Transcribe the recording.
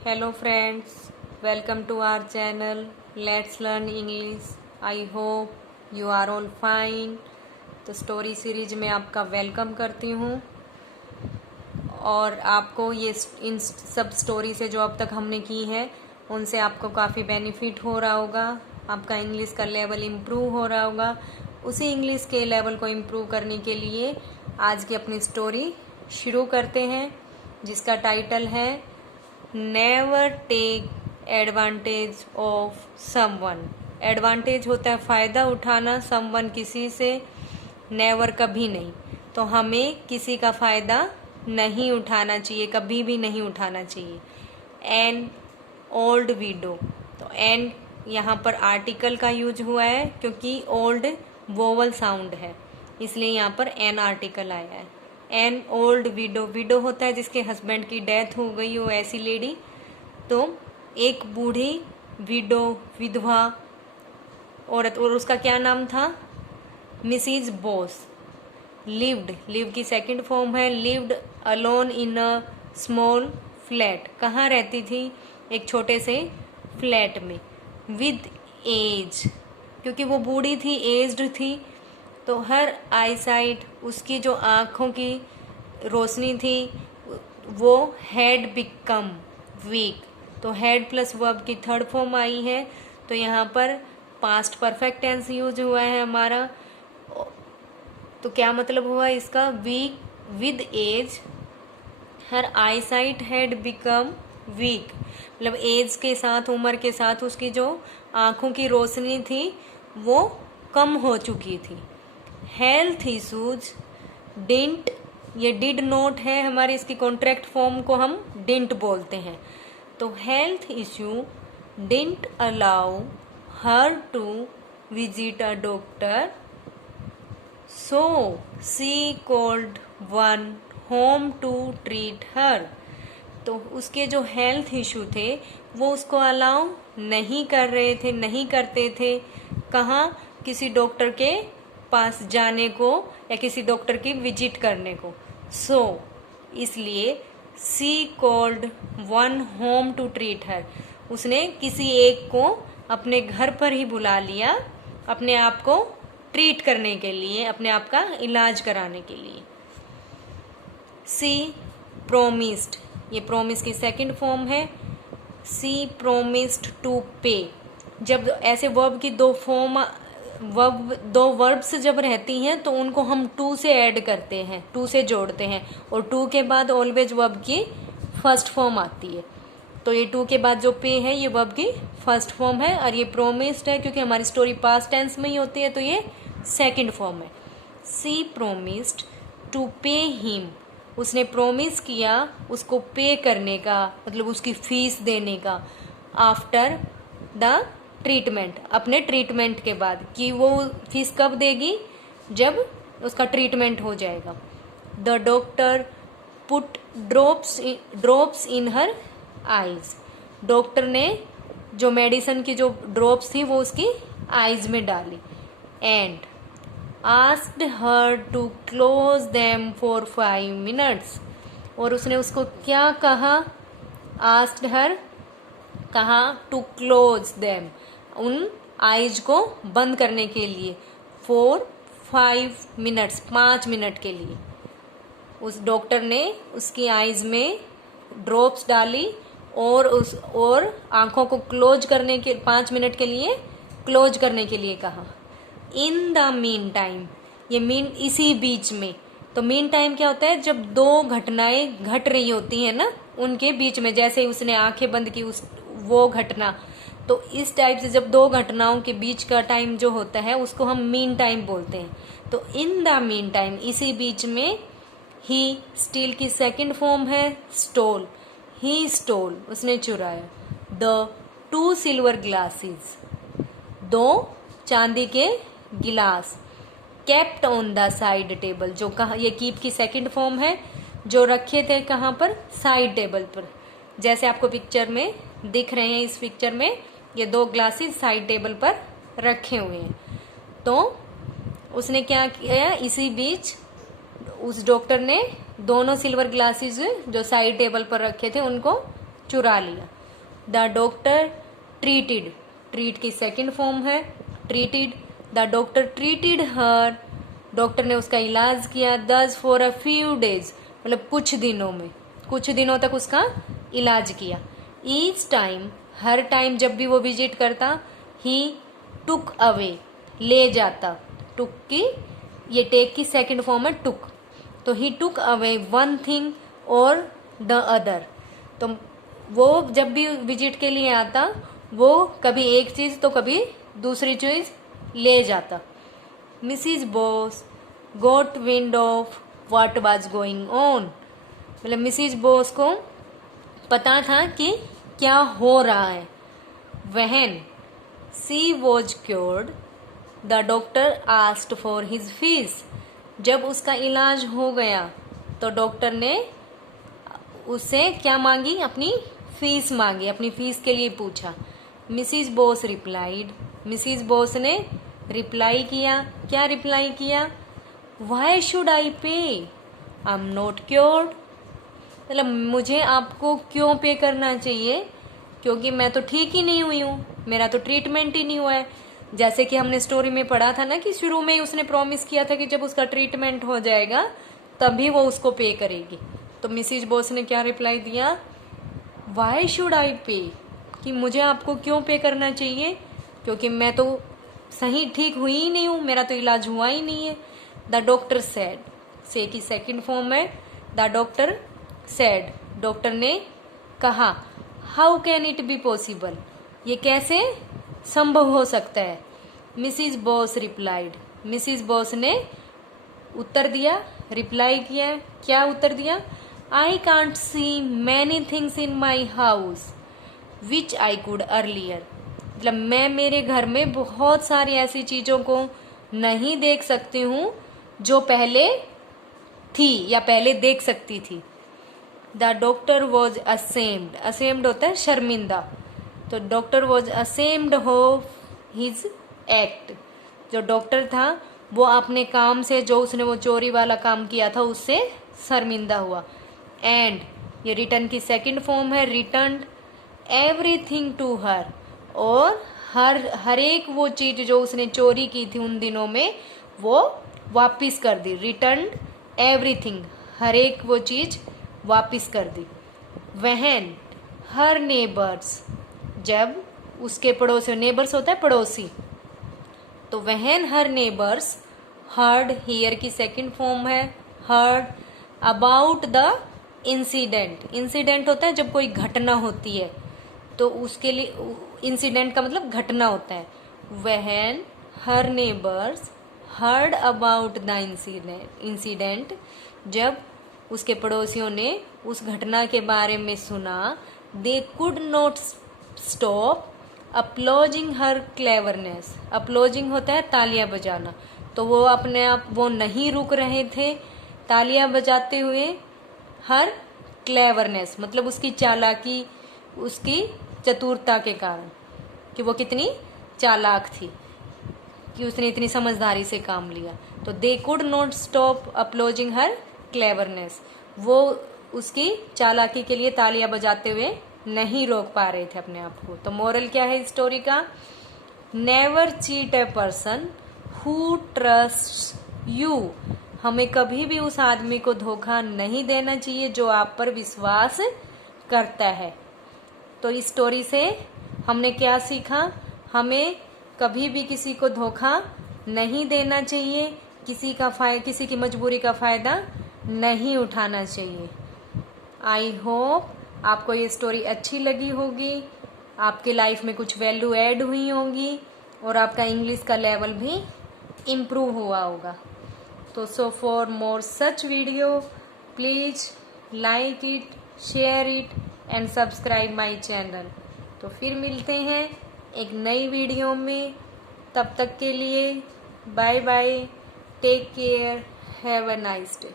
Hello friends, welcome to our channel. Let's learn English. I hope you are all fine. तो story series में आपका welcome करती हूँ और आपको ये इन सब स्टोरी से जो अब तक हमने की है उनसे आपको काफ़ी बेनिफिट हो रहा होगा। आपका इंग्लिश का लेवल इम्प्रूव हो रहा होगा। उसी इंग्लिश के लेवल को इम्प्रूव करने के लिए आज की अपनी स्टोरी शुरू करते हैं, जिसका टाइटल है never take advantage of someone. Advantage होता है फ़ायदा उठाना, समवन किसी से, नेवर कभी नहीं। तो हमें किसी का फ़ायदा नहीं उठाना चाहिए, कभी भी नहीं उठाना चाहिए। एन ओल्ड विडो, तो एन यहाँ पर आर्टिकल का यूज हुआ है क्योंकि ओल्ड वोवल साउंड है, इसलिए यहाँ पर एन आर्टिकल आया है। एन ओल्ड विडो, विडो होता है जिसके हस्बैंड की डेथ हो गई हो, ऐसी लेडी। तो एक बूढ़ी विडो, विधवा औरत, और उसका क्या नाम था? मिसिज बोस। लिव्ड, लिव की सेकंड फॉर्म है lived alone in a small flat. कहाँ रहती थी? एक छोटे से फ्लैट में। विद एज, क्योंकि वो बूढ़ी थी, एज्ड थी, तो हर आई साइट, उसकी जो आँखों की रोशनी थी वो हैड बिकम वीक। तो हैड प्लस वर्ब की थर्ड फॉर्म आई है, तो यहाँ पर पास्ट परफेक्ट टेंस यूज हुआ है हमारा। तो क्या मतलब हुआ इसका? Weak with age her eyesight had become weak, मतलब एज के साथ, उम्र के साथ उसकी जो आँखों की रोशनी थी वो कम हो चुकी थी। हेल्थ इशूज डिंट, ये डिड नोट है हमारे, इसकी कॉन्ट्रैक्ट फॉर्म को हम डिंट बोलते हैं। तो health issue didn't allow her to visit a doctor, so she called one home to treat her. तो उसके जो हेल्थ इशू थे वो उसको अलाउ नहीं कर रहे थे, नहीं करते थे कहाँ? किसी डॉक्टर के पास जाने को या किसी डॉक्टर की विजिट करने को। सो इसलिए she called one home to treat her, उसने किसी एक को अपने घर पर ही बुला लिया अपने आप को ट्रीट करने के लिए, अपने आप का इलाज कराने के लिए। सी प्रोमिस्ड, ये प्रोमिस की सेकंड फॉर्म है। सी प्रोमिस्ड टू पे, जब ऐसे वर्ब की दो फॉर्म, दो वर्ब्स जब रहती हैं तो उनको हम टू से ऐड करते हैं, टू से जोड़ते हैं, और टू के बाद ऑलवेज वर्ब की फर्स्ट फॉर्म आती है। तो ये टू के बाद जो पे है ये वर्ब की फर्स्ट फॉर्म है, और ये प्रोमिस्ड है क्योंकि हमारी स्टोरी पास्ट टेंस में ही होती है, तो ये सेकंड फॉर्म है। सी प्रोमिस्ड टू पे हिम, उसने प्रोमिस किया उसको पे करने का, मतलब उसकी फीस देने का। आफ्टर द ट्रीटमेंट, अपने ट्रीटमेंट के बाद, कि वो फीस कब देगी? जब उसका ट्रीटमेंट हो जाएगा। The doctor put drops in her eyes, doctor ने जो मेडिसिन की जो ड्रॉप्स थी वो उसकी आईज में डाली। And asked her to close them for 5 minutes, और उसने उसको क्या कहा? आस्क्ड हर, कहा टू क्लोज देम, उन आईज को बंद करने के लिए, फॉर 5 मिनट्स, 5 मिनट के लिए। उस डॉक्टर ने उसकी आईज में ड्रॉप्स डाली और आंखों को क्लोज करने के 5 मिनट के लिए क्लोज करने के लिए कहा। इन द मीन टाइम, ये मीन इसी बीच में, तो मीन टाइम क्या होता है? जब दो घटनाएं घट रही होती है ना, उनके बीच में, जैसे उसने आंखें बंद की उस वो घटना, तो इस टाइप से जब दो घटनाओं के बीच का टाइम जो होता है उसको हम मीन टाइम बोलते हैं। तो इन द मीन टाइम, इसी बीच में, ही स्टील की सेकंड फॉर्म है स्टोल, ही स्टोल, उसने चुराया। द 2 सिल्वर ग्लासेस, 2 चांदी के गिलास। Kept on the side table, जो कहा, ये कीप की सेकंड फॉर्म है, जो रखे थे कहाँ पर? साइड टेबल पर, जैसे आपको पिक्चर में दिख रहे हैं। इस पिक्चर में ये 2 ग्लासेस साइड टेबल पर रखे हुए हैं। तो उसने क्या किया? इसी बीच उस डॉक्टर ने दोनों सिल्वर ग्लासेस जो साइड टेबल पर रखे थे उनको चुरा लिया। द डॉक्टर ट्रीटेड, ट्रीट की सेकंड फॉर्म है treated. The doctor treated her, doctor ने उसका इलाज किया। दस फॉर अ फ्यू डेज, मतलब कुछ दिनों में, कुछ दिनों तक उसका इलाज किया। ईच टाइम, हर टाइम जब भी वो विजिट करता, ही टुक अवे, ले जाता। टुक की, ये टेक की सेकंड फॉर्म है टुक, तो ही टुक अवे वन थिंग और द अदर। तो वो जब भी विजिट के लिए आता, वो कभी एक चीज तो कभी दूसरी चीज ले जाता। Mrs boss got wind of what was going on, मतलब मिसिज बॉस को पता था कि क्या हो रहा है। When she was cured the doctor asked for his fees, जब उसका इलाज हो गया तो डॉक्टर ने उससे क्या मांगी, अपनी फीस मांगी, अपनी फीस के लिए पूछा। Mrs boss replied, Mrs boss ने रिप्लाई किया, क्या रिप्लाई किया, वाई शुड आई पे, आई एम नॉट क्योर्ड, मतलब मुझे आपको क्यों पे करना चाहिए, क्योंकि मैं तो ठीक ही नहीं हुई हूँ, मेरा तो ट्रीटमेंट ही नहीं हुआ है। जैसे कि हमने स्टोरी में पढ़ा था ना कि शुरू में ही उसने प्रॉमिस किया था कि जब उसका ट्रीटमेंट हो जाएगा तभी वो उसको पे करेगी। तो मिसिज बॉस ने क्या रिप्लाई दिया, वाई शुड आई पे, कि मुझे आपको क्यों पे करना चाहिए, क्योंकि मैं तो सही ठीक हुई ही नहीं हूँ, मेरा तो इलाज हुआ ही नहीं है। द डॉक्टर सैड, से की सेकंड फॉर्म है द डॉक्टर सैड, डॉक्टर ने कहा। How can it be possible, ये कैसे संभव हो सकता है। Mrs boss replied, Mrs boss ने उत्तर दिया, रिप्लाई किया, क्या उत्तर दिया, I can't see many things in my house which I could earlier, मतलब मैं मेरे घर में बहुत सारी ऐसी चीजों को नहीं देख सकती हूँ जो पहले थी या पहले देख सकती थी। The doctor was ashamed, ashamed होता है शर्मिंदा, तो doctor was ashamed of his act, जो डॉक्टर था वो अपने काम से, जो उसने वो चोरी वाला काम किया था उससे शर्मिंदा हुआ। एंड ये रिटर्न की सेकंड फॉर्म है रिटर्न एवरीथिंग टू हर, और हर एक वो चीज जो उसने चोरी की थी उन दिनों में वो वापिस कर दी। रिटर्न एवरीथिंग, हर एक वो चीज वापिस कर दी। वहन हर नेबर्स, जब उसके पड़ोसी, नेबर्स होता है पड़ोसी, तो वहन हर नेबर्स हर्ड, हियर की सेकंड फॉर्म है heard, about the incident, incident होता है जब कोई घटना होती है, तो उसके लिए इंसिडेंट का मतलब घटना होता है। When her neighbours heard about the incident, जब उसके पड़ोसियों ने उस घटना के बारे में सुना, they could not stop applauding her cleverness, applauding होता है तालियां बजाना, तो वो अपने आप वो नहीं रुक रहे थे तालियां बजाते हुए हर क्लेवरनेस, मतलब उसकी चालाकी, उसकी चतुरता के कारण, कि वो कितनी चालाक थी कि उसने इतनी समझदारी से काम लिया। तो they could not stop applauding her cleverness, वो उसकी चालाकी के लिए तालियां बजाते हुए नहीं रोक पा रहे थे अपने आप को। तो मोरल क्या है इस स्टोरी का, never cheat a person who trust you, हमें कभी भी उस आदमी को धोखा नहीं देना चाहिए जो आप पर विश्वास करता है। तो इस स्टोरी से हमने क्या सीखा, हमें कभी भी किसी को धोखा नहीं देना चाहिए, किसी की मजबूरी का फायदा नहीं उठाना चाहिए। आई होप आपको ये स्टोरी अच्छी लगी होगी, आपके लाइफ में कुछ वैल्यू ऐड हुई होगी और आपका इंग्लिश का लेवल भी इम्प्रूव हुआ होगा। तो so for more such video please like it, share it and subscribe my channel. तो फिर मिलते हैं एक नई वीडियो में, तब तक के लिए bye bye, take care, have a nice day.